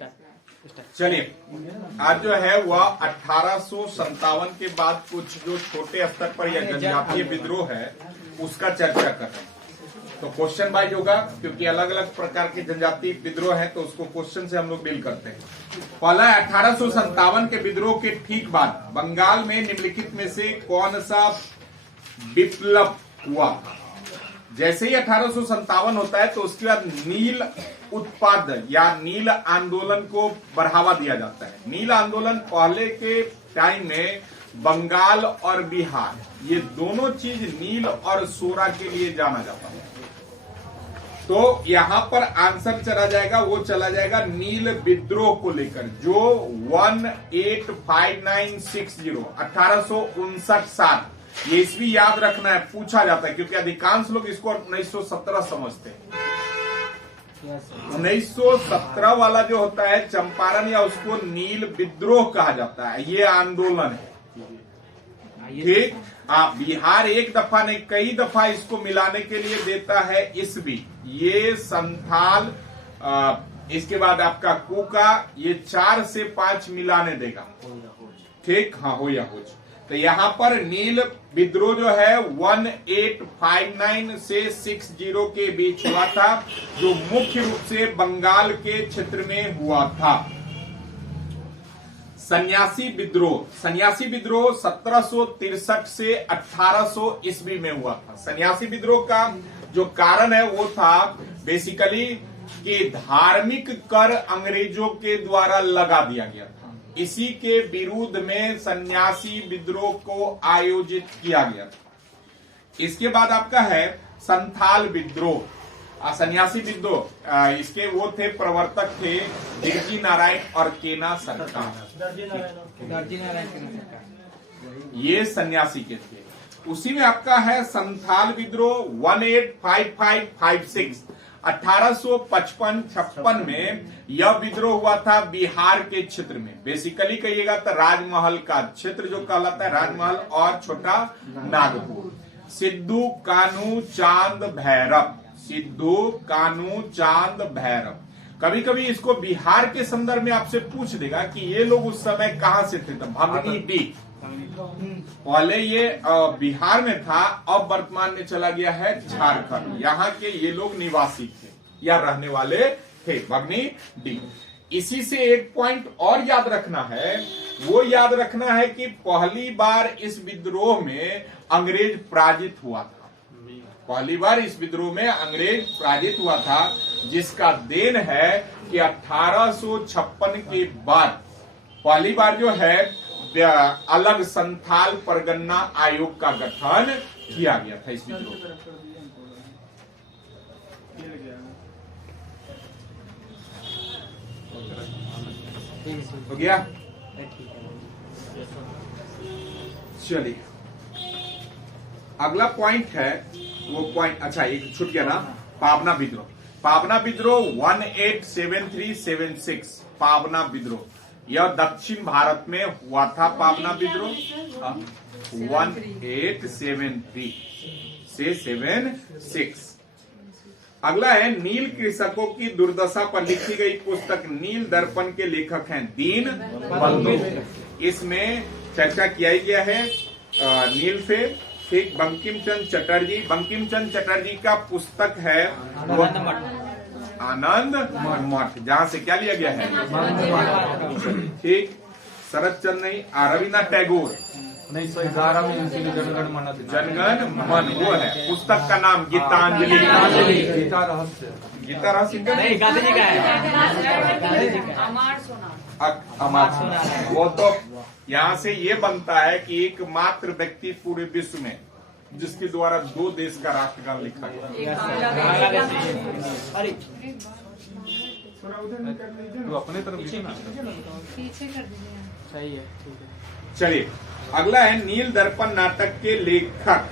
चलिए, आज जो है वह 1857 के बाद कुछ जो छोटे स्तर पर या जनजातीय विद्रोह है उसका चर्चा कर रहे हैं। तो क्वेश्चन वाइज होगा, क्योंकि अलग अलग प्रकार के जनजातीय विद्रोह है तो उसको क्वेश्चन से हम लोग डील करते हैं। पहला 1857 के विद्रोह के ठीक बाद बंगाल में निम्नलिखित में से कौन सा विप्लव हुआ था? जैसे ही 1857 होता है तो उसके बाद नील उत्पादन या नील आंदोलन को बढ़ावा दिया जाता है। नील आंदोलन पहले के टाइम में बंगाल और बिहार, ये दोनों चीज नील और सोरा के लिए जाना जाता है। तो यहां पर आंसर चला जाएगा, वो चला जाएगा नील विद्रोह को लेकर, जो 185960 1859 ये ईस्वी याद रखना है, पूछा जाता है क्योंकि अधिकांश लोग इसको 1917 समझते हैं। 1917 वाला जो होता है चंपारण, या उसको नील विद्रोह कहा जाता है, ये आंदोलन है। ठीक, बिहार एक दफा नहीं कई दफा इसको मिलाने के लिए देता है ईस्वी। ये संथाल, इसके बाद आपका कुका, ये 4 से 5 मिलाने देगा। ठीक, हाँ, हो या हो। तो यहां पर नील विद्रोह जो है 1859 से 60 के बीच हुआ था, जो मुख्य रूप से बंगाल के क्षेत्र में हुआ था। सन्यासी विद्रोह 1763 से 1800 ईस्वी में हुआ था। सन्यासी विद्रोह का जो कारण है वो था बेसिकली कि धार्मिक कर अंग्रेजों के द्वारा लगा दिया गया था। इसी के विरुद्ध में सन्यासी विद्रोह को आयोजित किया गया था। इसके बाद आपका है संथाल विद्रोह, सन्यासी विद्रोह। इसके वो थे, प्रवर्तक थे बिरजी नारायण और केना सरकार, ये सन्यासी के थे। उसी में आपका है संथाल विद्रोह 1855-56 1855-56 में यह विद्रोह हुआ था बिहार के क्षेत्र में। बेसिकली कहिएगा तो राजमहल का क्षेत्र जो कहलाता है, राजमहल और छोटा नागपुर। सिद्धू कानू चांद भैरव। कभी कभी इसको बिहार के संदर्भ में आपसे पूछ देगा कि ये लोग उस समय कहां से थे। तो भगनी डी, पहले ये बिहार में था, अब वर्तमान में चला गया है झारखंड। यहाँ के ये लोग निवासी थे या रहने वाले थे, भगनी डी। इसी से एक पॉइंट और याद रखना है, वो याद रखना है कि पहली बार इस विद्रोह में अंग्रेज पराजित हुआ था। पहली बार इस विद्रोह में अंग्रेज पराजित हुआ था, जिसका देन है कि 1856 के बाद पहली बार जो है अलग संथाल परगना आयोग का गठन किया गया था इस विद्रोह। हो गया? चलिए, अगला पॉइंट है, वो पॉइंट अच्छा एक छूट गया ना, पावना विद्रोह। 1873-76 पावना विद्रोह, यह दक्षिण भारत में हुआ था। पावना विद्रोह 1873 से 76। अगला है नील कृषकों की दुर्दशा पर लिखी गई पुस्तक नील दर्पण के लेखक हैं दीन बंधु। इसमें चर्चा किया ही गया है नील से। ठीक, बंकिम चंद्र चटर्जी का पुस्तक है आनंद मठ, जहां से क्या लिया गया है? ठीक, शरद चंद्र नहीं, रविन्द्रनाथ टैगोर 1911 में जनगण मन, वो है पुस्तक का नाम गीतांजलि। गीता रहस्य नहीं, गांधी जी का है, अमर सोना। वो तो यहाँ से ये बनता है कि एकमात्र व्यक्ति पूरे विश्व में जिसके द्वारा 2 देश का राष्ट्रगान लिखा गया। तो अपने तरफ पीछे कर दीजिए। सही है, ठीक है। चलिए, अगला है नील दर्पण नाटक के लेखक,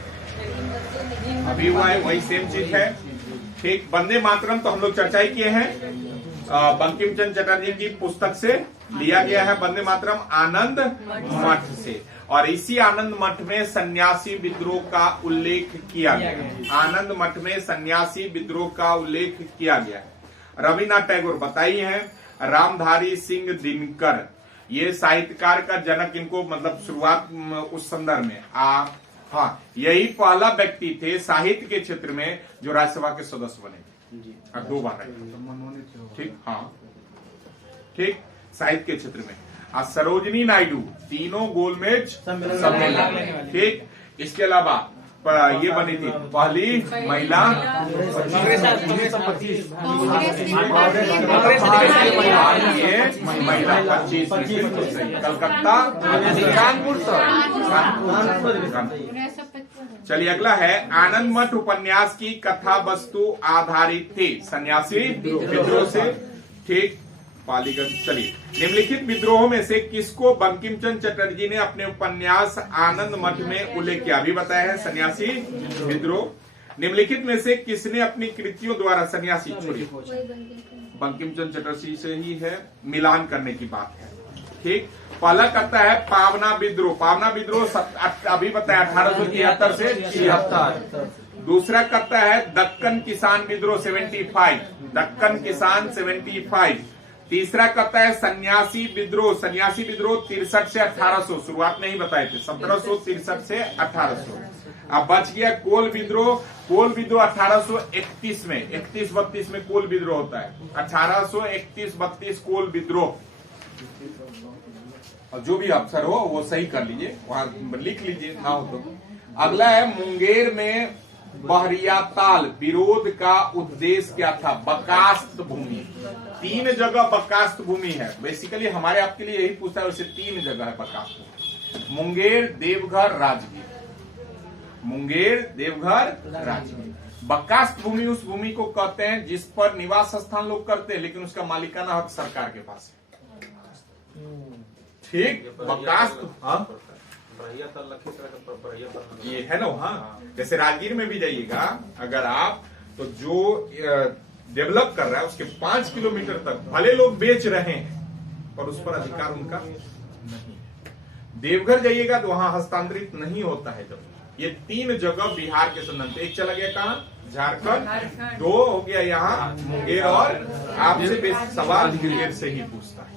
अभी हुआ है वही सेम चीज है। ठीक, वंदे मातरम तो हम लोग चर्चा ही किए हैं, बंकिम चंद्र चटर्जी की पुस्तक से लिया गया है वंदे मातरम आनंद मठ से। और इसी आनंद मठ में सन्यासी विद्रोह का उल्लेख किया गया। आनंद मठ में सन्यासी विद्रोह का उल्लेख किया गया है। रविन्द्रनाथ टैगोर बताइए हैं रामधारी सिंह दिनकर, ये साहित्यकार का जनक, इनको मतलब शुरुआत उस संदर्भ में हाँ, यही पहला व्यक्ति थे साहित्य के क्षेत्र में जो राज्यसभा के सदस्य बने जी। 2 बार रहे। ठीक, हाँ ठीक, साहित्य के क्षेत्र में। सरोजिनी नायडू, तीनों गोलमेज सम्मेलन। ठीक, इसके अलावा ये बनी थी पहली महिला महिला 25, कलकत्ता, कानपुर। चलिए अगला है, आनंद मठ उपन्यास की कथा वस्तु आधारित थी सन्यासी विद्रोह से। ठीक, पालीगंज। चलिए, निम्नलिखित विद्रोहों में से किसको बंकिम चंद्र चटर्जी ने अपने उपन्यास आनंद मठ में उल्लेख किया? अभी बताया है सन्यासी विद्रोह। निम्नलिखित में से किसने अपनी कृतियों द्वारा सन्यासी छोड़ी? बंकिम चंद्र चटर्जी से ही है, मिलान करने की बात है। ठीक, पहला करता है पावना विद्रोह। पावना विद्रोह अभी बताया 1873 से 76। दूसरा करता है दक्कन किसान विद्रोह 75, दक्कन किसान 75। तीसरा करता है सन्यासी विद्रोह। सन्यासी विद्रोह 63 से 1800, शुरुआत में ही बताए थे 1763 से 1800। अब बच गया कोल विद्रोह। कोल विद्रोह 1831 में, 31-32 में कोल विद्रोह होता है। 1831-32 कोल विद्रोह। और जो भी अफसर हो वो सही कर लीजिए, वहां लिख लीजिए ना हो तो। अगला है मुंगेर में बहरिया ताल विरोध का उद्देश्य क्या था? बकास्त भूमि। 3 जगह बकास्त भूमि है। बेसिकली हमारे आपके लिए यही पूछता है, वैसे 3 जगह है बकास्त भूमि। मुंगेर, देवघर, राजगीर। मुंगेर, देवघर, राजगीर। बकास्त भूमि उस भूमि को कहते हैं जिस पर निवास स्थान लोग करते हैं लेकिन उसका मालिकाना हक सरकार के पास है। ठीक, बकास्त ये है ना वहाँ। जैसे राजगीर में भी जाइएगा अगर आप, तो जो डेवलप कर रहा है उसके 5 किलोमीटर तक भले लोग बेच रहे हैं पर उस पर अधिकार उनका नहीं है। देवघर जाइएगा तो वहां हस्तांतरित नहीं होता है। जब ये 3 जगह बिहार के संबंध, एक चला गया कहाँ? झारखंड। 2 हो गया यहाँ मुंगेर। और आपसे सवाल मुंगेर से ही पूछता है।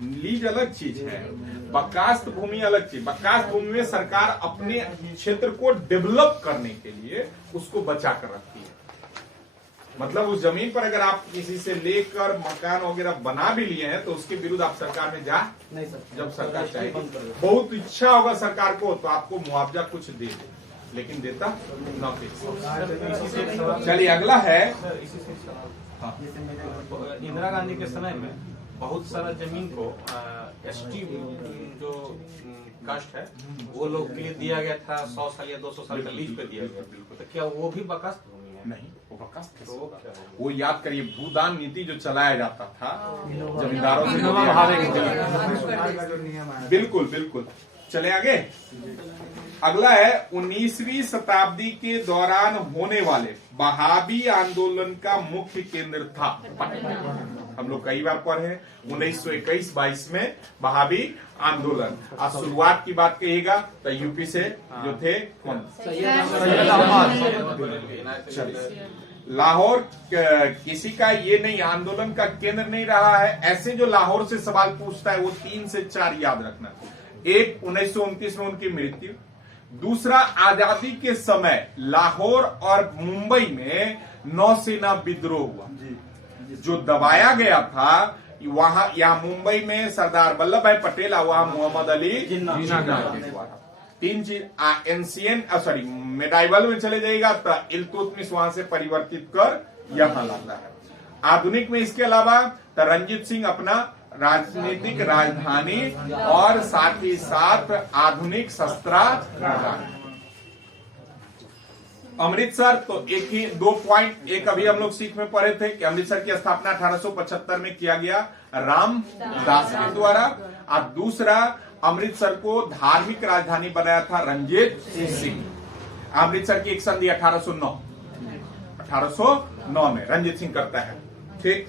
लीज अलग चीज है, बकास्त भूमि अलग चीज। बकास्त भूमि में सरकार अपने क्षेत्र को डेवलप करने के लिए उसको बचा कर रखती है। मतलब उस जमीन पर अगर आप किसी से लेकर मकान वगैरह बना भी लिए हैं तो उसके विरुद्ध आप सरकार में जा नहीं सकते। जब सरकार चाहेगी, बहुत इच्छा होगा सरकार को तो आपको मुआवजा कुछ दे दे, लेकिन देता न दे। चलिए अगला है, इंदिरा गांधी के समय में बहुत सारा जमीन को एसटी जो कास्ट है वो लोग के लिए दिया गया था। 100 साल या 200 साल का लीज पे दिया गया। तो क्या वो भी बकास्त भूमि है? नहीं, वो बकास्त कैसे होगा? वो याद करिए, भूदान नीति जो चलाया जाता था जमींदारों से। बिल्कुल बिल्कुल। चले आगे। अगला है 19वीं शताब्दी के दौरान होने वाले बहाबी आंदोलन का मुख्य केंद्र था पटना। हम लोग कई बार पढ़े हैं 1921-22 में बहाबी आंदोलन। आज शुरुआत की बात कहिएगा तो यूपी से जो थे कौन? लाहौर किसी का ये नहीं, आंदोलन का केंद्र नहीं रहा है। ऐसे जो लाहौर से सवाल पूछता है वो 3 से 4 याद रखना। एक 1929 में उनकी मृत्यु, दूसरा आजादी के समय लाहौर और मुंबई में नौसेना विद्रोह हुआ जो दबाया गया था। वहां यहाँ मुंबई में सरदार वल्लभ भाई पटेल, वहां मोहम्मद अली जिन्ना हुआ था। 3 चीज। एंशियन मेडाइवल में चले जाएगा तो इल्तुतमिश वहां से परिवर्तित कर यहां लाता है। आधुनिक में इसके अलावा तो रंजीत सिंह अपना राजनीतिक राजधानी और साथ ही साथ आधुनिक शस्त्रागार। अमृतसर तो एक ही 2 पॉइंट, एक अभी हम लोग सीख में पढ़े थे कि अमृतसर की स्थापना 1875 में किया गया रामदास के द्वारा, और दूसरा अमृतसर को धार्मिक राजधानी बनाया था रंजीत सिंह। अमृतसर की एक संधि 1809 में रंजीत सिंह करता है। ठीक।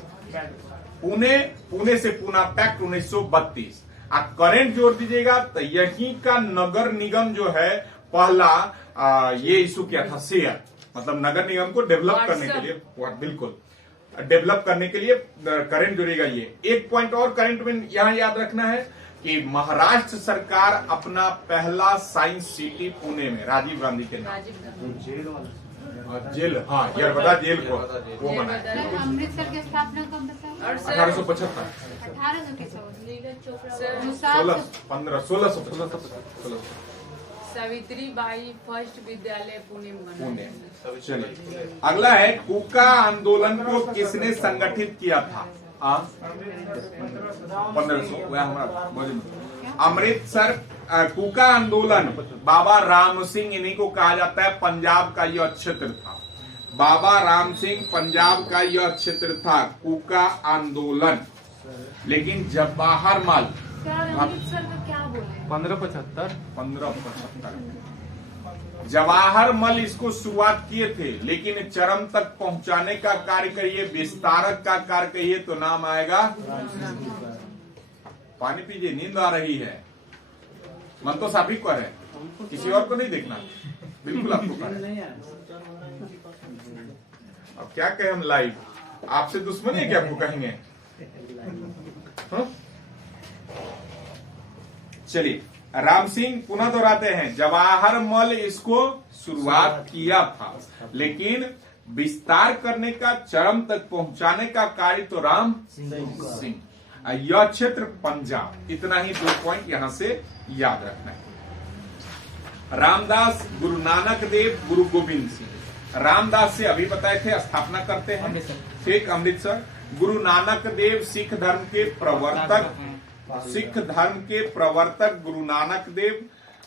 पुणे से पूना पैक्ट 1932। आप करेंट जोड़ दीजिएगा तो यहीं का नगर निगम जो है पहला ये इशू किया था शेयर, मतलब नगर निगम को डेवलप करने के लिए। बिल्कुल। डेवलप करने के लिए करंट जुड़ेगा। ये एक पॉइंट और करंट में यहां याद रखना है कि महाराष्ट्र सरकार अपना पहला साइंस सिटी पुणे में राजीव गांधी के नाम जेल, हाँ यरबदा जेल को वो बनाया। अमृतसर की स्थापना कब बताया? 1875 16 सावित्रीबाई फर्स्ट विद्यालय पुणे में बना। पुणे। चलिए अगला है कूका आंदोलन को किसने संगठित किया था? 1500 अमृतसर कूका आंदोलन बाबा राम सिंह, इन्हीं को कहा जाता है पंजाब का यह क्षेत्र था। बाबा राम सिंह पंजाब का यह क्षेत्र था कूका आंदोलन। लेकिन जवाहरलाल अमृतसर का क्या बोले? 1575 जवाहरलाल इसको शुरुआत किए थे, लेकिन चरम तक पहुंचाने का कार्य करिए, विस्तारक का कार्य कहिए तो नाम आएगा। पानी पीजिए, नींद आ रही है। मन तो सभी को है, किसी और को नहीं देखना, बिल्कुल आपको है। अब क्या कहें हम लाइव, आपसे दुश्मनी है क्या आपको कहेंगे? चलिए राम सिंह पुनः दोहराते हैं, जवाहरलाल इसको शुरुआत किया था, लेकिन विस्तार करने का, चरम तक पहुंचाने का कार्य तो राम सिंह। यह क्षेत्र पंजाब। इतना ही 2 पॉइंट यहां से याद रखना है। रामदास, गुरु नानक देव, गुरु गोविंद सिंह। रामदास से अभी बताए थे, स्थापना करते हैं ठीक अमृतसर। गुरु नानक देव सिख धर्म के प्रवर्तक, सिख धर्म के प्रवर्तक गुरु नानक देव,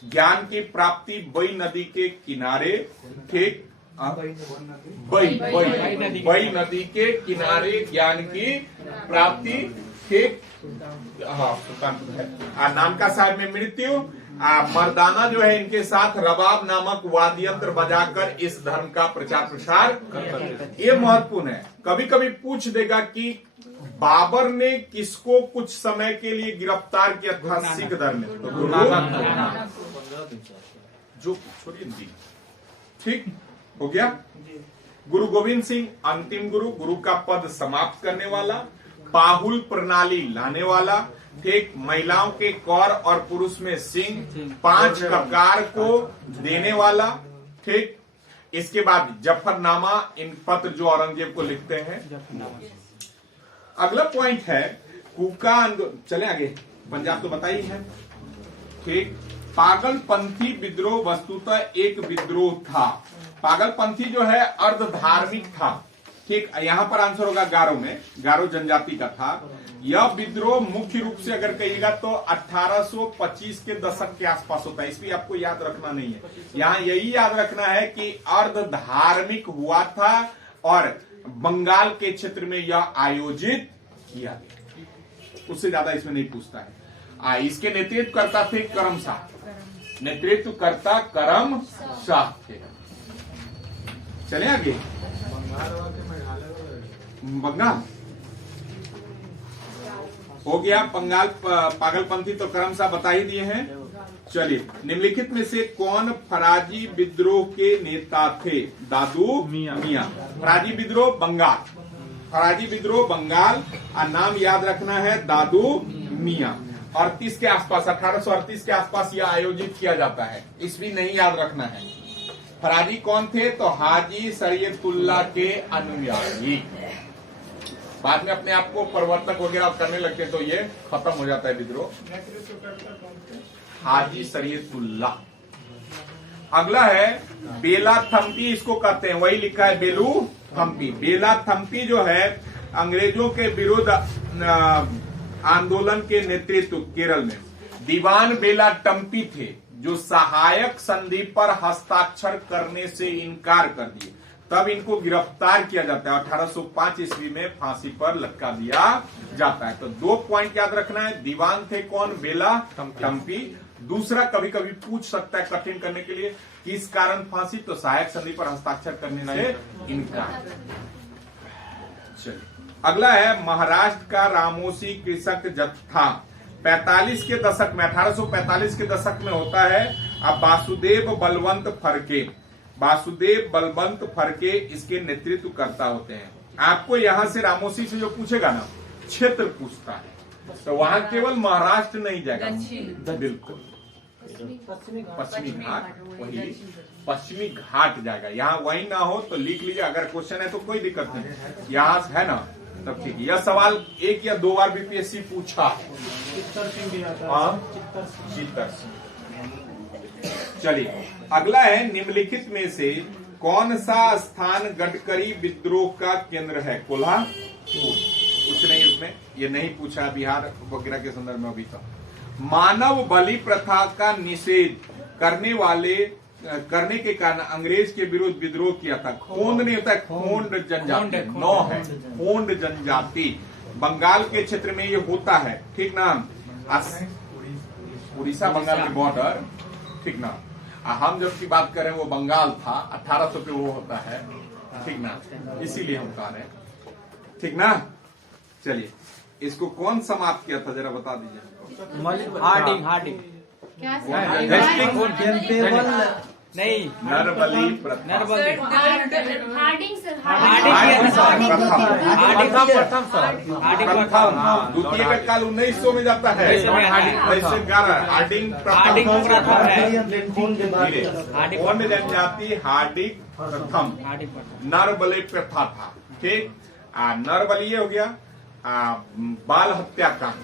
ज्ञान की प्राप्ति बई नदी के किनारे, ठीक बई नदी के किनारे ज्ञान की प्राप्ति, ठीक। हाँ नानका साहब में मृत्यु। मर्दाना जो है इनके साथ रबाब नामक वाद्य यंत्र बजाकर इस धर्म का प्रचार प्रसार करते। ये महत्वपूर्ण है, कभी कभी पूछ देगा कि बाबर ने किसको कुछ समय के लिए गिरफ्तार किया था सिख धर्म में? तो गुरु नानक, जो छोड़िए, ठीक हो गया। गुरु गोविंद सिंह अंतिम गुरु, गुरु का पद समाप्त करने वाला, बाहुल प्रणाली लाने वाला, ठीक। महिलाओं के कौर और पुरुष में सिंह, 5 ककार को देने वाला, ठीक। इसके बाद जफरनामा, इन पत्र जो औरंगजेब को लिखते हैं। अगला पॉइंट है कूका आंदोलन। चले आगे, पंजाब तो बताई है, ठीक। पागलपंथी विद्रोह वस्तुतः एक विद्रोह था। पागलपंथी जो है अर्ध धार्मिक था, ठीक। यहाँ पर आंसर होगा गारो में, गारो जनजाति का था। यह विद्रोह मुख्य रूप से अगर कहिएगा तो 1825 के दशक के आसपास होता है। इसलिए आपको याद रखना नहीं है, यहाँ यही याद रखना है कि अर्ध धार्मिक हुआ था और बंगाल के क्षेत्र में यह आयोजित किया गया। उससे ज्यादा इसमें नहीं पूछता है। इसके नेतृत्व करता थे करम शाह, नेतृत्व करता करम शाह थे। चले आगे, बंगाल हो गया। बंगाल पागलपंथी तो करम शाह बता ही दिए हैं। चलिए, निम्नलिखित में से कौन फराजी विद्रोह के नेता थे? दादू मियां। फराजी विद्रोह बंगाल, फराजी विद्रोह बंगाल, और नाम याद रखना है दादू मियां। 38 के आसपास, 1838 के आसपास यह आयोजित किया जाता है, ईस्वी नहीं याद रखना है। फराजी कौन थे? तो हाजी शरीयतुल्लाह के अनुयायी। बाद में अपने आप को प्रवर्तक वगैरह करने लगते तो ये खत्म हो जाता है विद्रोह। हाजी शरीयतुल्लाह। अगला है बेला थम्पी, इसको कहते हैं, वही लिखा है बेलू थम्पी। बेला थम्पी जो है अंग्रेजों के विरुद्ध आंदोलन के नेतृत्व केरल में। दीवान बेला टम्पी थे जो सहायक संधि पर हस्ताक्षर करने से इनकार कर दिए, तब इनको गिरफ्तार किया जाता है। 1805 ईस्वी में फांसी पर लटका दिया जाता है। तो 2 पॉइंट याद रखना है, दीवान थे कौन? बेला टम्पी। दूसरा कभी कभी पूछ सकता है कठिन करने के लिए, किस कारण फांसी? तो सहायक संधि पर हस्ताक्षर करने से इनकार। चलिए, अगला है महाराष्ट्र का रामोसी कृषक जत्था। 45 के दशक में, 1845 के दशक में होता है। अब वासुदेव बलवंत फरके, वासुदेव बलवंत फरके इसके नेतृत्व करता होते हैं। आपको यहां से रामोसी से जो पूछेगा ना, क्षेत्र पूछता है, तो वहां केवल महाराष्ट्र नहीं जाएगा, बिल्कुल पश्चिमी घाट, वही पश्चिमी घाट जाएगा। यहाँ वही ना हो तो लिख लीजिए, अगर क्वेश्चन है तो कोई दिक्कत नहीं, यहाँ है ना तब ठीक है। यह सवाल 1 या 2 बार बीपीएससी पूछा है। चित्तर सिंह। चलिए अगला है, निम्नलिखित में से कौन सा स्थान गडकरी विद्रोह का केंद्र है? कोल्हापुर। कुछ नहीं इसमें, ये नहीं पूछा बिहार वगैरह के संदर्भ में अभी तक। मानव बलि प्रथा का निषेध करने के कारण अंग्रेज के विरुद्ध विद्रोह किया था। खोंड नहीं होता है, खोंड जनजाति, नौ है खोंड जनजाति। बंगाल के क्षेत्र में ये होता है, ठीक ना, उड़ीसा बंगाल के बॉर्डर, ठीक ना। हम जब की बात करें वो बंगाल था, 1800 पे वो होता है, ठीक ना, इसीलिए हम कह रहे हैं, ठीक ना। चलिए इसको कौन समाप्त किया था जरा बता दीजिए। हार्डिंग क्या नहीं, नरबली प्रथा। हार्डिंग सर, प्रथम द्वितीय का काल 1900 में जाता है, 1911। हार्डिंग खोंड जनजाति हार्डिंग प्रथम नरबली प्रथा था, ठीक। नरबली ये हो गया बाल हत्या का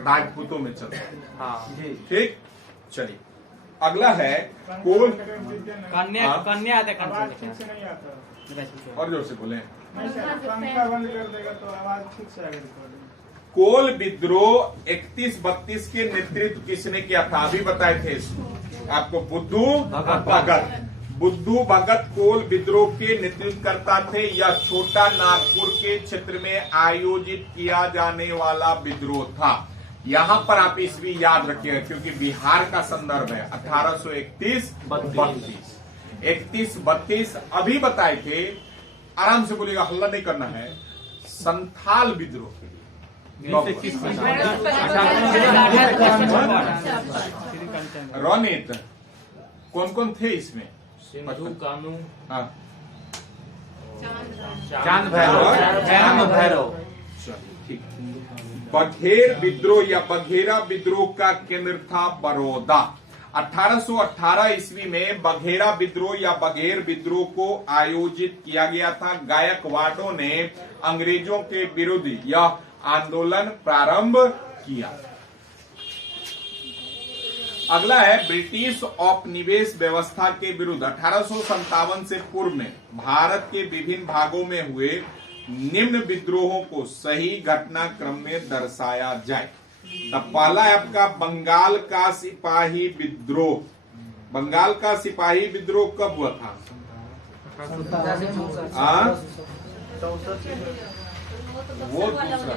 राजपूतों में चलता है, ठीक। चलिए अगला है कोल कन्या आते और जोर से बोले। पंखा बंद कर देगा तो आवाज ठीक से आगे रिकॉर्डिंग। कोल विद्रोह 31-32 के नेतृत्व किसने किया था? अभी बताए थे आपको, बुद्धू भगत। बुद्धू भगत कोल विद्रोह के नेतृत्व करता थे। यह छोटा नागपुर के क्षेत्र में आयोजित किया जाने वाला विद्रोह था। यहाँ पर आप ईस्वी याद रखिएगा क्योंकि बिहार का संदर्भ है। 1831-32 31-32 अभी बताए थे, आराम से बोलिएगा, हल्ला नहीं करना है। संथाल विद्रोह रोनित कौन कौन थे इसमें? सिंधु कानू, हाँ, चांद भैरव। ठीक। बघेर विद्रोह या बघेरा विद्रोह का केंद्र था बड़ौदा। 1818 ईस्वी में बघेरा विद्रोह या बघेर विद्रोह को आयोजित किया गया था। गायकवाड़ों ने अंग्रेजों के विरुद्ध यह आंदोलन प्रारंभ किया। अगला है ब्रिटिश औपनिवेश व्यवस्था के विरुद्ध 1857 से पूर्व में भारत के विभिन्न भागों में हुए निम्न विद्रोहों को सही घटनाक्रम में दर्शाया जाए। तो पहला है आपका बंगाल का सिपाही विद्रोह। बंगाल का सिपाही विद्रोह कब हुआ था? वो दूसरा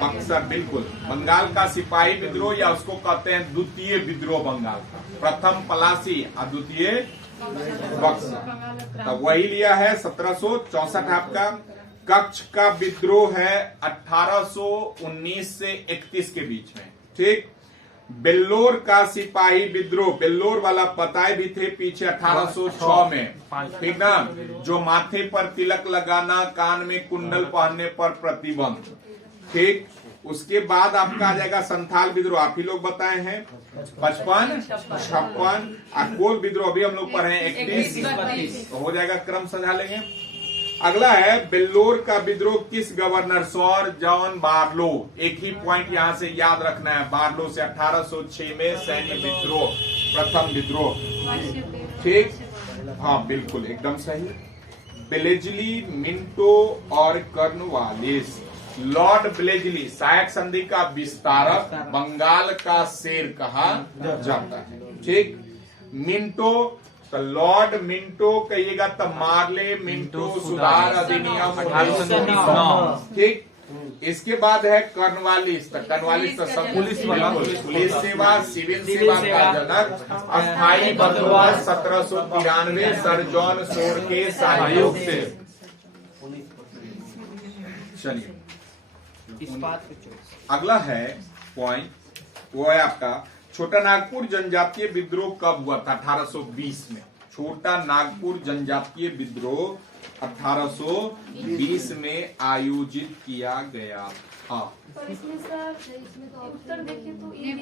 बक्सर, बिल्कुल। बंगाल का सिपाही विद्रोह या उसको कहते हैं द्वितीय विद्रोह बंगाल का। प्रथम पलासी और द्वितीय बक्सर, तब वही लिया है। 1764 आपका। कच्छ का विद्रोह है 1819 से 31 के बीच में, ठीक। बेल्लोर का सिपाही विद्रोह, बेल्लोर वाला पताए भी थे पीछे 1806 में, ठीक ना, जो माथे पर तिलक लगाना, कान में कुंडल पहनने पर प्रतिबंध, ठीक। उसके बाद आपका आ जाएगा संथाल विद्रोह, आप ही लोग बताए हैं 55, 56। कोल विद्रोह अभी हम लोग पढ़े 31, तो हो जाएगा, क्रम सजा लेंगे। अगला है बेल्लोर का विद्रोह किस गवर्नर? Sir John Barlow. एक ही पॉइंट यहां से याद रखना है, बार्लो से 1806 में सैन्य विद्रोह, प्रथम विद्रोह, ठीक। हाँ बिल्कुल एकदम सही। ब्लेजली, मिंटो और कर्नवालिस। लॉर्ड ब्लेजली सहायक संधि का विस्तारक, बंगाल का शेर कहा जाता है, ठीक। मिंटो, तो लॉर्ड मिंटो कहिएगा तो मार्ले मिंटो सुधार अधिनियम 1809, ठीक। इसके बाद है कर्नवालिस, तो कर्नवालिस तो सब पुलिस सेवा, सिविल सेवा का जनक। अस्थायी बंदोबस्त 1793 सर जॉन सोर के सहयोग से। चलिए अगला है पॉइंट, वो है आपका छोटा नागपुर जनजातीय विद्रोह कब हुआ था? 1820 में। छोटा नागपुर जनजातीय विद्रोह 1820 में आयोजित किया गया था। पर इसमें सर इसमें तो उत्तर देखिए तो ये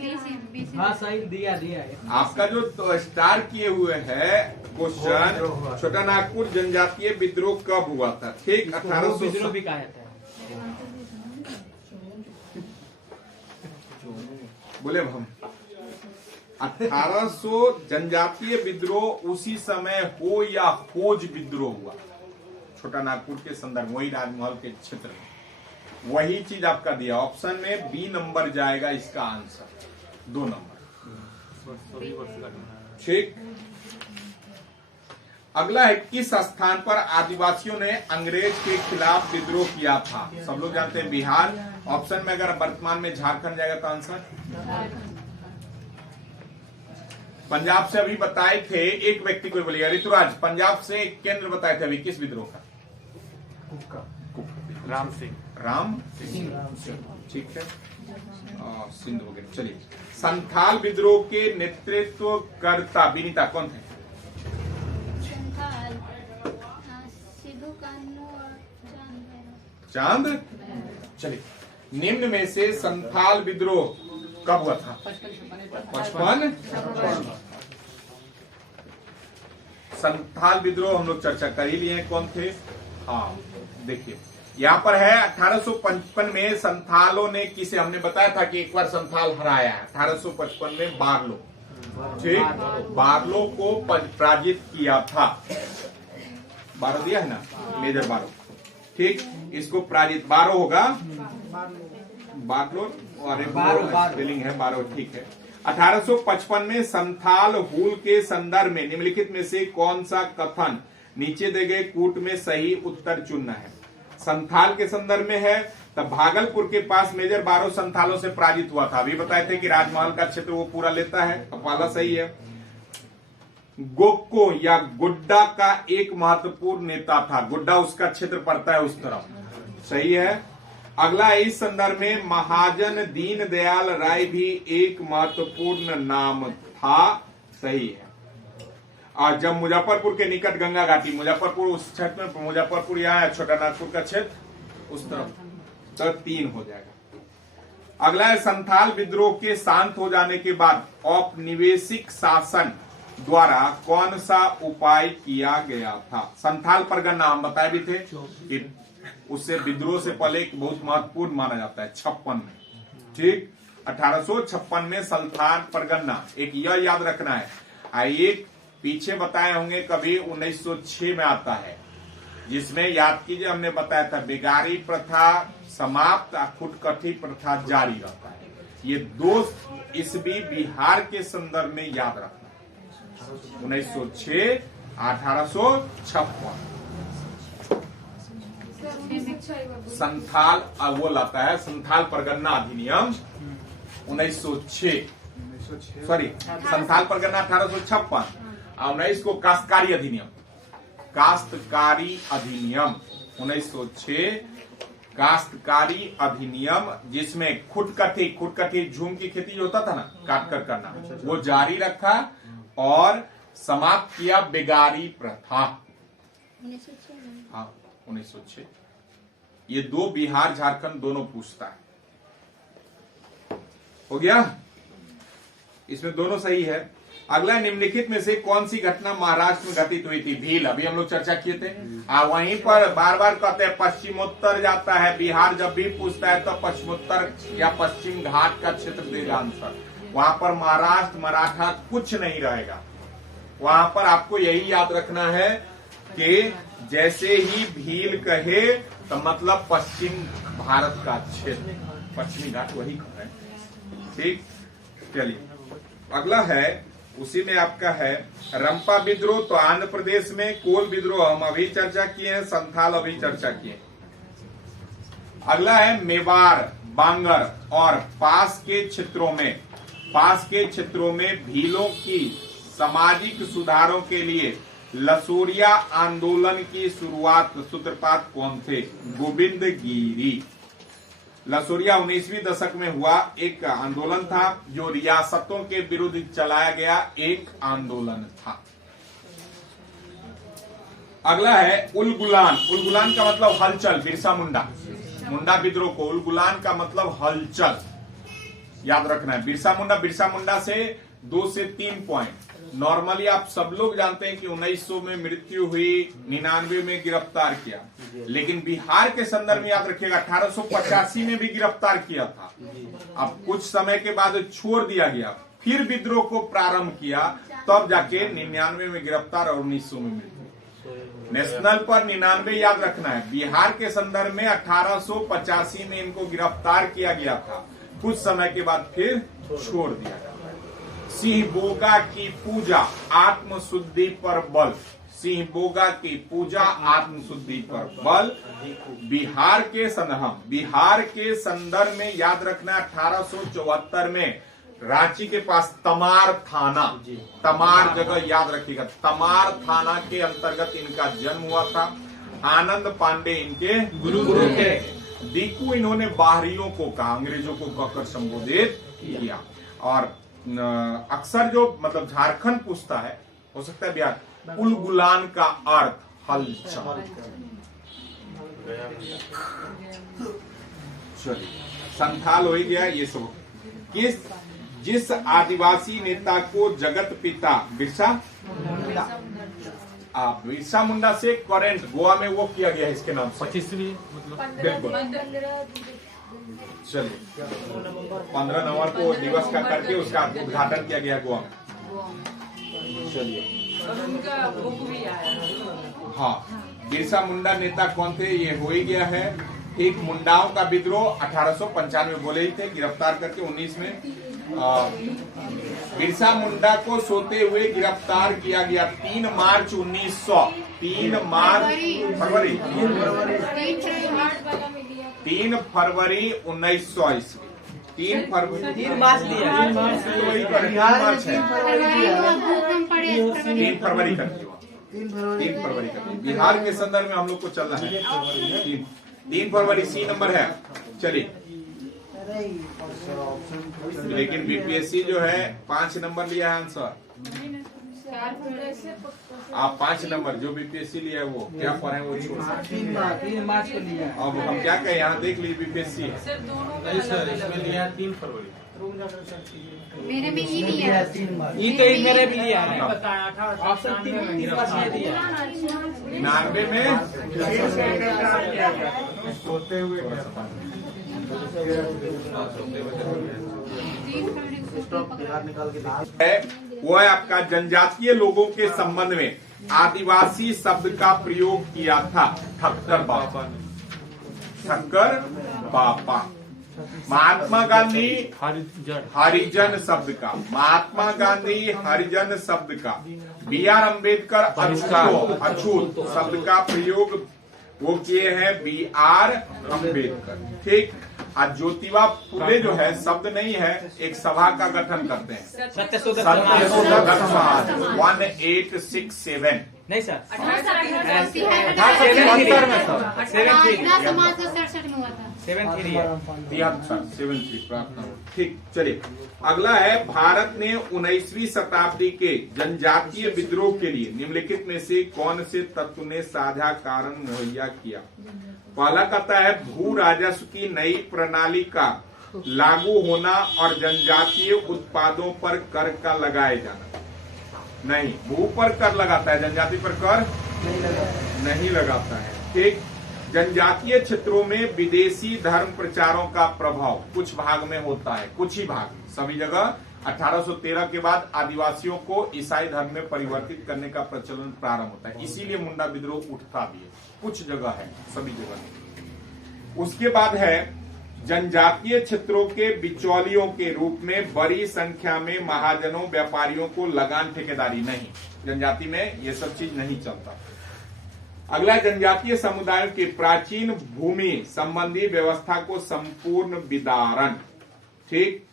हाँ सही दिया है। आपका जो तो स्टार किए हुए है क्वेश्चन, छोटा नागपुर जनजातीय विद्रोह कब हुआ था? ठीक, 1800 विद्रोह भी कहा जाता है। बोले हम 1800 जनजातीय विद्रोह उसी समय हो या खोज विद्रोह हुआ छोटा नागपुर के संदर्भ, वही राजमहल के क्षेत्र में, वही चीज आपका दिया। ऑप्शन में बी नंबर जाएगा इसका आंसर, 2 नंबर। ठीक, अगला है किस स्थान पर आदिवासियों ने अंग्रेज के खिलाफ विद्रोह किया था? सब लोग जानते हैं बिहार। ऑप्शन में अगर वर्तमान में झारखंड जाएगा तो आंसर पंजाब से अभी बताए थे। एक व्यक्ति को बोलिए ऋतुराज, पंजाब से एक केंद्र बताए थे अभी किस विद्रोह का? राम सिंह। राम ठीक है, सिंध वगैरह। चलिए, संथाल विद्रोह के नेतृत्वकर्ता विनीता कौन थे? सिद्धू कान्हू और चांद। चलिए, निम्न में से संथाल विद्रोह कब हुआ था? 55। संथाल विद्रोह हम लोग चर्चा कर ही लिए हैं, कौन थे? हाँ, देखिए यहाँ पर है 1855 में संथालों ने किसे, हमने बताया था कि एक बार संथाल हराया है 1855 में बारलो। ठीक, बारलो को पराजित किया था। बारो दिया है ना, मेजर बारो। ठीक, इसको पराजित बारो होगा, बारलो और स्पेलिंग है बारो। ठीक है, 1855 में संथाल हुल के संदर्भ में निम्नलिखित में से कौन सा कथन नीचे दिए गए कूट में सही उत्तर चुनना है? संथाल के संदर्भ में है, तब भागलपुर के पास मेजर बारो संथालों से पराजित हुआ था। अभी बताए थे कि राजमहल का क्षेत्र वो पूरा लेता है, अब वाला सही है। गोक्को या गुड्डा का एक महत्वपूर्ण नेता था, गुड्डा उसका क्षेत्र पड़ता है उस तरफ, सही है। अगला, इस संदर्भ में महाजन दीन दयाल राय भी एक महत्वपूर्ण नाम था, सही है। और जब मुजफ्फरपुर के निकट गंगा घाटी, मुजफ्फरपुर उस क्षेत्र में, मुजफ्फरपुर यहाँ है, छोटा नागपुर का क्षेत्र उस तरफ, तो 3 हो जाएगा। अगला है, संथाल विद्रोह के शांत हो जाने के बाद औपनिवेशिक शासन द्वारा कौन सा उपाय किया गया था? संथाल परगना हम बताए भी थे कि उससे विद्रोह से पहले एक बहुत महत्वपूर्ण माना जाता है 56 में। ठीक, 1856 में संथाल परगना, एक यह याद रखना है। एक पीछे बताए होंगे कभी 1906 में आता है, जिसमें याद कीजिए हमने बताया था बेगारी प्रथा समाप्त, खुटकठी प्रथा जारी रहता है। ये 2 ईस्वी बिहार के संदर्भ में याद रखना, 1906 1856। संथाल वो लाता है संथाल परगना अधिनियम 1906, सॉरी संथाल परगना 1856, और 19 को काश्तकारी अधिनियम, काश्तकारी अधिनियम 1906 काश्तकारी अधिनियम, जिसमें खुटकठी झूम की खेती जो होता था ना, काट कर करना, वो जारी रखा और समाप्त किया बेगारी प्रथा। हाँ, 1906। ये 2 बिहार झारखंड दोनों पूछता है, हो गया, इसमें दोनों सही है। अगला, निम्नलिखित में से कौन सी घटना महाराष्ट्र में घटित हुई थी? भील, अभी हम लोग चर्चा किए थे। वहीं पर बार बार कहते हैं पश्चिमोत्तर जाता है, बिहार जब भी पूछता है तो पश्चिमोत्तर या पश्चिम घाट का क्षेत्र देगा आंसर। वहां पर महाराष्ट्र मराठा कुछ नहीं रहेगा। वहां पर आपको यही याद रखना है कि जैसे ही भील कहे तो मतलब पश्चिम भारत का क्षेत्र, पश्चिमी घाट वही है। ठीक, चलिए अगला है, उसी में आपका है रंपा विद्रोह, तो आंध्र प्रदेश में कोल विद्रोह हम अभी चर्चा किए हैं, संथाल अभी चर्चा किए। अगला है मेवाड़, बांगर और पास के क्षेत्रों में भीलों की सामाजिक सुधारों के लिए लसूरिया आंदोलन की शुरुआत सूत्रपात कौन थे? गोविंद गिरी। लसूरिया 19वीं दशक में हुआ एक आंदोलन था, जो रियासतों के विरुद्ध चलाया गया एक आंदोलन था। अगला है उलगुलान। उलगुलान का मतलब हलचल, बिरसा मुंडा, मुंडा विद्रोह को उलगुलान का मतलब हलचल याद रखना है। बिरसा मुंडा से 2 से 3 पॉइंट। नॉर्मली आप सब लोग जानते हैं कि 1900 में मृत्यु हुई, 99 में गिरफ्तार किया, लेकिन बिहार के संदर्भ में याद रखिएगा 1885 में भी गिरफ्तार किया था। अब कुछ समय के बाद छोड़ दिया गया, फिर विद्रोह को प्रारंभ किया, तब जाके 99 में गिरफ्तार और 1900 में मृत्यु। नेशनल पर 99 याद रखना है। बिहार के संदर्भ में 1885 में इनको गिरफ्तार किया गया था, कुछ समय के बाद फिर छोड़ दिया गया। सिंह बोगा की पूजा आत्मशुद्धि पर बल। सिंह बोगा की पूजा आत्मशुद्धि पर बल। बिहार के संदर्भ में याद रखना 1874 में रांची के पास तमार थाना, तमार जगह याद रखिएगा, तमार थाना के अंतर्गत इनका जन्म हुआ था। आनंद पांडे इनके गुरु थे। दीकू इन्होंने बाहरियों को कहा, अंग्रेजों को कहकर संबोधित किया। और अक्सर जो मतलब झारखंड पूछता है, हो सकता है बिहार, उलगुलान का अर्थ हलचल। चलिए संथाल हो ही गया ये सब। जिस आदिवासी नेता को जगत पिता बिरसा मुंडा से करेंट गोवा में वो किया गया है इसके नाम से 25वीं बिल्कुल। चलिए 15 नवंबर को दिवस का करके उसका उद्घाटन किया गया गोवा में। चलिए और उनका बुक भी आया। हाँ, बिरसा मुंडा नेता कौन थे ये हो ही गया है। ठीक, मुंडाओं का विद्रोह 1895 बोले ही थे, गिरफ्तार करके 19 में बिरसा मुंडा को सोते हुए गिरफ्तार किया गया 3 मार्च 1900। 3 फरवरी 1900 ईस्वी। 3 फरवरी 3 मार्च लिया, 3 मार्च तो वही कर 3 मार्च है, 3 फरवरी कर दिया, 3 फरवरी कर दिया। बिहार के संदर्भ में हम लोग को चलना है 3 फरवरी सी नंबर है। चलिए, लेकिन बीपीएससी जो है 5 नंबर लिया है आंसर। आप 5 नंबर जो बीपीएससी लिया है वो क्या पढ़े वो छोड़। 3 मार्च को लिया। अब हम क्या कहें, यहाँ देख लीजिए बीपीएससी है। सर दोनों नहीं सर, इसमें लिया 3 फरवरी। मेरे में ई लिया है। ये तो मेरे भी लिया है। बताया ऑप्शन 3 बस ये दिया। 99 में सोते हुए है वो है आपका जनजातीय लोगों के संबंध में आदिवासी शब्द का प्रयोग किया था ठक्कर बापा। ठक्कर बापा। महात्मा गांधी हरिजन शब्द का, महात्मा गांधी हरिजन शब्द का, बी.आर. अम्बेडकर अछूत शब्द का प्रयोग वो किए हैं बी.आर. अम्बेडकर। ठीक, आज ज्योतिबा फुले जो है शब्द नहीं है, एक सभा का गठन करते हैं, सत्यशोधक समाज 1867। नहीं सर, 73 में समाज तो 67 में हुआ था। 73 प्रार्थना। ठीक, चलिए अगला है, भारत ने 19वीं शताब्दी के जनजातीय विद्रोह के लिए निम्नलिखित में से कौन से तत्व ने साझा कारण मुहैया किया। पहला कहता है भू राजस्व की नई प्रणाली का लागू होना और जनजातीय उत्पादों पर कर का लगाए जाना। नहीं, भू पर कर लगाता है, जनजाति पर कर नहीं लगाता है। ठीक, जनजातीय क्षेत्रों में विदेशी धर्म प्रचारों का प्रभाव कुछ भाग में होता है, कुछ ही भाग, सभी जगह 1813 के बाद आदिवासियों को ईसाई धर्म में परिवर्तित करने का प्रचलन प्रारंभ होता है, इसीलिए मुंडा विद्रोह उठता भी है, कुछ जगह है, सभी जगह नहीं। उसके बाद है जनजातीय क्षेत्रों के बिचौलियों के रूप में बड़ी संख्या में महाजनों व्यापारियों को लगान ठेकेदारी। नहीं, जनजाति में ये सब चीज नहीं चलता। अगला, जनजातीय समुदायों के प्राचीन भूमि संबंधी व्यवस्था को संपूर्ण विदारण। ठीक,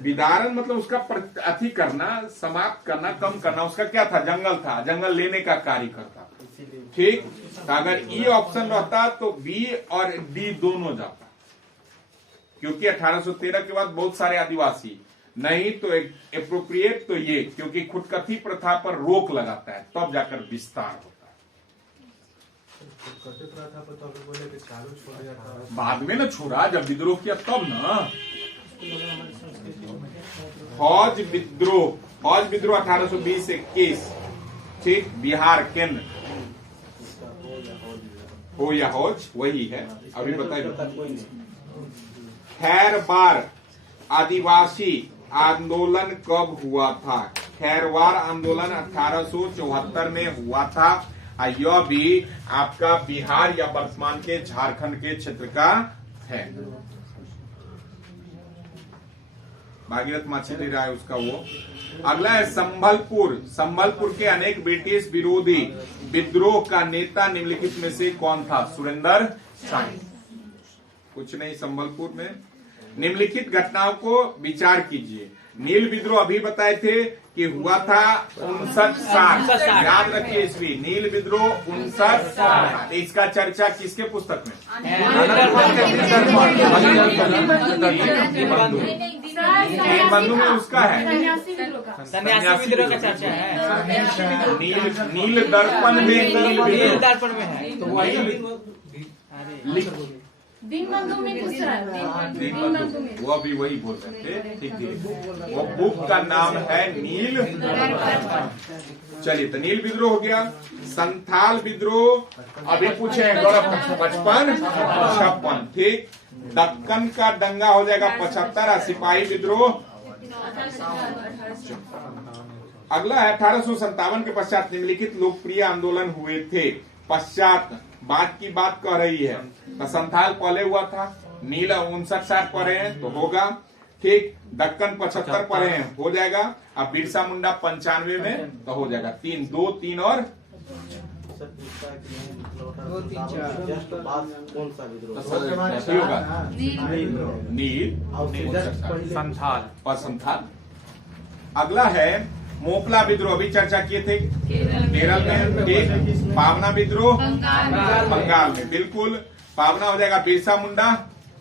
विदारण मतलब उसका अति करना, समाप्त करना, कम करना। उसका क्या था, जंगल था, जंगल लेने का कार्य करता। ठीक, तो अगर ई ऑप्शन रहता तो बी और डी दोनों जाता, क्योंकि 1813 के बाद बहुत सारे आदिवासी नहीं तो एप्रोप्रिएट तो ये, क्योंकि खुदकथी प्रथा पर रोक लगाता है, तब जाकर विस्तार होता है। बाद में ना छोड़ा, जब विद्रोह किया तब ना। फौज विद्रोह 1820-21, ठीक, बिहार केंद्र हो या हौज वही है, अभी बताइए। खैरवार आदिवासी आंदोलन कब हुआ था? खैरवार आंदोलन 1874 में हुआ था। यह भी आपका बिहार या वर्तमान के झारखंड के क्षेत्र का है। भागीरथ माछी राय उसका वो। अगला है संभलपुर। संभलपुर के अनेक ब्रिटिश विरोधी विद्रोह का नेता निम्नलिखित में से कौन था? सुरेंद्र साई। कुछ नहीं, संभलपुर में निम्नलिखित घटनाओं को विचार कीजिए। नील विद्रोह अभी बताए थे कि हुआ था 59-60, याद रखिए इसवी। नील विद्रोह 59-60। इसका चर्चा किसके पुस्तक में? बंधु में उसका है, सन्यासी विद्रोह का चर्चा है। नील दर्पण में, दर्पण में है तो वही दीनबंधु में दूसरा दीनबंधु में वो अभी वही बोल रहे थे, ठीक है। वो बुक का नाम है नील। चलिए, तो नील विद्रोह हो गया। संथाल विद्रोह अभी पूछे हैं गौरव, 55-56, ठीक। दक्कन का दंगा हो जाएगा 75। सिपाही विद्रोह। अगला है 1857 के पश्चात निम्नलिखित लोकप्रिय आंदोलन हुए थे। पश्चात बात की बात कह रही है, तो संथाल पहले हुआ था, नील 59-60 पढ़े हैं तो होगा, ठीक। दक्कन 75 पढ़े हैं, हो जाएगा। अब बिरसा मुंडा 95 में तो हो जाएगा। 3, 2, 3 और 2, 3, 4 कौन सा विद्रोह? होगा नील, संथाल और संथाल। अगला है मोपला विद्रोह, अभी चर्चा किए थे केरल में, ठीक। पावना विद्रोह बंगाल में, बिल्कुल। पावना हो जाएगा बिरसा मुंडा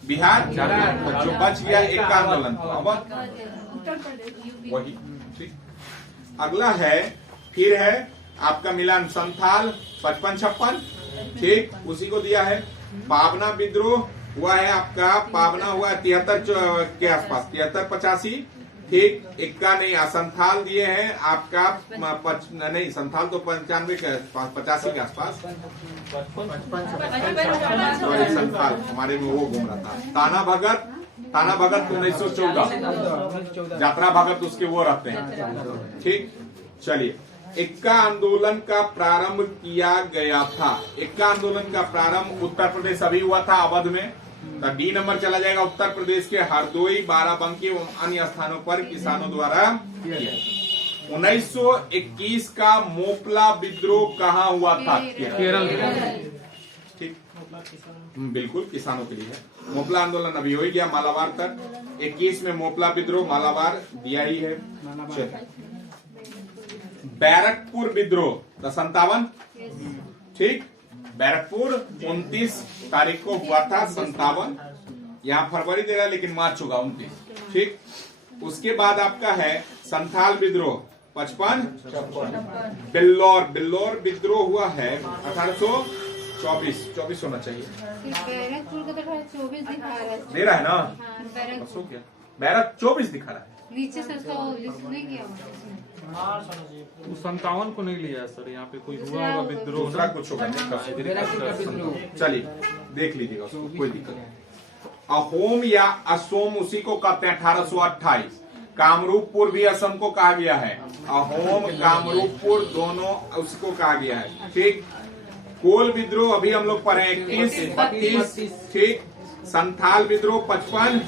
बिहार, जो बच गया एक का आंदोलन वही, ठीक। अगला है, फिर है आपका मिलान संथाल 55-56, ठीक, उसी को दिया है। पावना विद्रोह हुआ है आपका, पावना हुआ 73 के आसपास, 73-85, ठीक। इक्का नहीं, संथाल दिए हैं आपका नहीं, संथाल तो 95 के आसपास, 85 के आसपास। संथाल हमारे में वो घूम रहा था। ताना भगत 1914, यात्रा भगत उसके वो रहते हैं, ठीक। चलिए, इक्का आंदोलन का प्रारंभ किया गया था। इक्का आंदोलन का प्रारंभ उत्तर प्रदेश अभी हुआ था, अवध में। तो डी नंबर चला जाएगा। उत्तर प्रदेश के हरदोई, बाराबंकी एवं अन्य स्थानों पर किसानों द्वारा किया। 1921 का मोपला विद्रोह कहाँ हुआ था? केरल, ठीक, बिल्कुल किसानों के लिए है। मोपला आंदोलन अभी हो ही गया मालाबार तक। 21 में मोपला विद्रोह मालाबार दिया ही है। बैरकपुर विद्रोह 57, ठीक। बैरकपुर 29 तारीख को हुआ था, 57। यहाँ फरवरी दे रहा है लेकिन मार्च होगा 29, ठीक। उसके बाद आपका है संथाल विद्रोह 55। बिल्लौर विद्रोह हुआ है 1824 होना चाहिए। बैरकपुर का तो 24 दिखा रहा है। दे रहा है ना, बैरक बैरक 24 दिखा रहा है। नीचे से उसका लिस्ट नहीं किया हुआ। 57 को नहीं लिया सर, यहाँ पे कोई हुआ होगा विद्रोह, दूसरा कुछ होगा। चलिए देख लीजिएगा उसको, कोई दिक्कत नहीं। अहोम या असोम उसी को कहते हैं। 1828 कामरूपपुर भी असम को कहा गया है। अहोम कामरूपपुर दोनों उसको कहा गया है, ठीक। कोल विद्रोह अभी हम लोग पढ़े 21-32, ठीक। संथाल विद्रोह 55,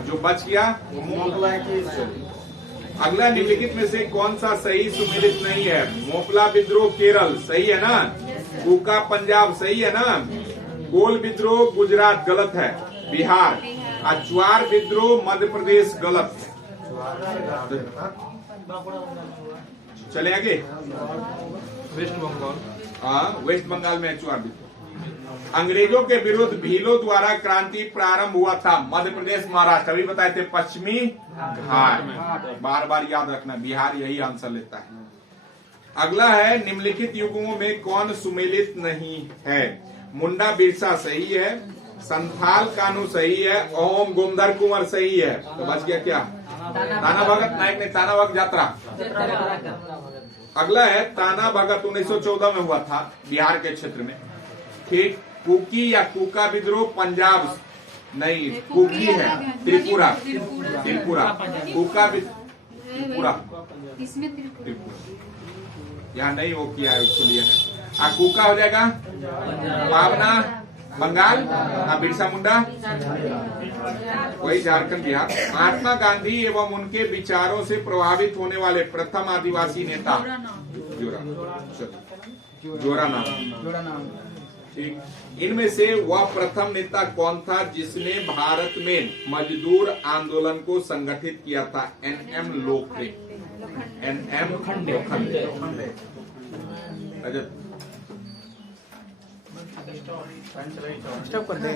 जो बच गया। अगला निम्नलिखित में से कौन सा सही सुमेलित नहीं है? मोपला विद्रोह केरल सही है ना, कूका पंजाब सही है ना, कोल विद्रोह गुजरात गलत है, बिहार। अचवार विद्रोह मध्य प्रदेश गलत है। चले आगे। वेस्ट बंगाल, हाँ, वेस्ट बंगाल में अचवार विद्रोह। अंग्रेजों के विरुद्ध भीलों द्वारा क्रांति प्रारंभ हुआ था मध्य प्रदेश महाराष्ट्र, अभी बताए थे पश्चिमी घाट। बार बार याद रखना, बिहार यही आंसर लेता है। अगला है निम्नलिखित युगों में कौन सुमेलित नहीं है? मुंडा बिरसा सही है, संथाल कानू सही है, ओम गोमधर कुंवर सही है। तो बच गया क्या? ताना भगत नायक ने ताना भगत यात्रा। अगला है ताना भगत 1914 में हुआ था बिहार के क्षेत्र में। ठीक। कुकी या कुका विद्रोह पंजाब नहीं, कुकी है त्रिपुरा। कुका त्रिपुरा, इसमें त्रिपुरा यहाँ नहीं वो किया है, उसको लिया है। कुका हो जाएगा पावना बंगाल, बिरसा मुंडा वही झारखंड बिहार। महात्मा गांधी एवं उनके विचारों से प्रभावित होने वाले प्रथम आदिवासी नेता जोरा नाम। ठीक। इनमें से वह प्रथम नेता कौन था जिसने भारत में मजदूर आंदोलन को संगठित किया था? NM Lokhande. NM Lokhande. Stop कर दे।